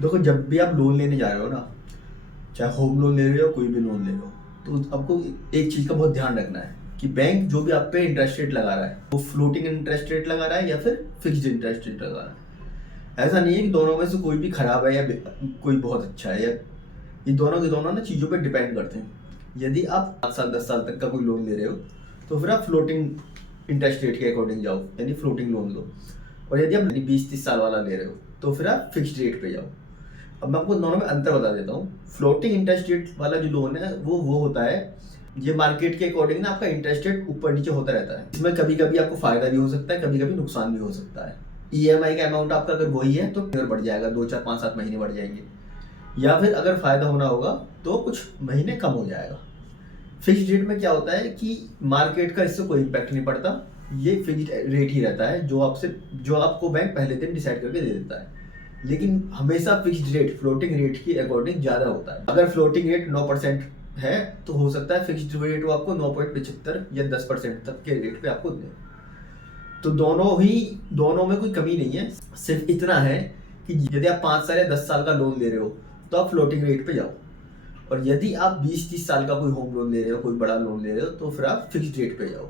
देखो, जब भी आप लोन लेने जा रहे हो ना, चाहे होम लोन ले रहे हो कोई भी लोन ले रहे हो, तो आपको एक चीज़ का बहुत ध्यान रखना है कि बैंक जो भी आप पे इंटरेस्ट रेट लगा रहा है वो फ्लोटिंग इंटरेस्ट रेट लगा रहा है या फिर फिक्स्ड इंटरेस्ट रेट लगा रहा है। ऐसा नहीं है कि दोनों में से कोई भी खराब है या कोई बहुत अच्छा है, या ये दोनों के दोनों ना चीज़ों पे डिपेंड करते हैं। यदि आप 5 साल 10 साल तक का कोई लोन ले रहे हो तो फिर आप फ्लोटिंग इंटरेस्ट रेट के अकॉर्डिंग जाओ, यानी फ्लोटिंग लोन लो। और यदि आप 20-30 साल वाला ले रहे हो तो फिर आप फिक्स्ड रेट पे जाओ। अब मैं आपको दोनों में अंतर बता देता हूँ। फ्लोटिंग इंटरेस्ट रेट वाला जो लोन है वो होता है, ये मार्केट के अकॉर्डिंग ना आपका इंटरेस्ट रेट ऊपर नीचे होता रहता है। इसमें कभी कभी आपको फायदा भी हो सकता है, कभी कभी नुकसान भी हो सकता है। ईएमआई का अमाउंट आपका अगर वही है तो फिर बढ़ जाएगा, 2 4 5 7 महीने बढ़ जाएंगे, या फिर अगर फायदा होना होगा तो कुछ महीने कम हो जाएगा। फिक्स्ड रेट में क्या होता है कि मार्केट का इससे कोई इम्पैक्ट नहीं पड़ता, ये फिक्स्ड रेट ही रहता है जो आपको बैंक पहले दिन डिसाइड करके दे देता है। लेकिन हमेशा फिक्स्ड रेट फ्लोटिंग रेट के अकॉर्डिंग ज़्यादा होता है। अगर फ्लोटिंग रेट 9% है तो हो सकता है फिक्स्ड रेट वो आपको 9.75 या 10% तक के रेट पे आपको दे। तो दोनों में कोई कमी नहीं है। सिर्फ इतना है कि यदि आप 5 साल या 10 साल का लोन ले रहे हो तो आप फ्लोटिंग रेट पे जाओ, और यदि आप 20-30 साल का कोई होम लोन ले रहे हो, कोई बड़ा लोन ले रहे हो, तो फिर आप फिक्स्ड रेट पे जाओ।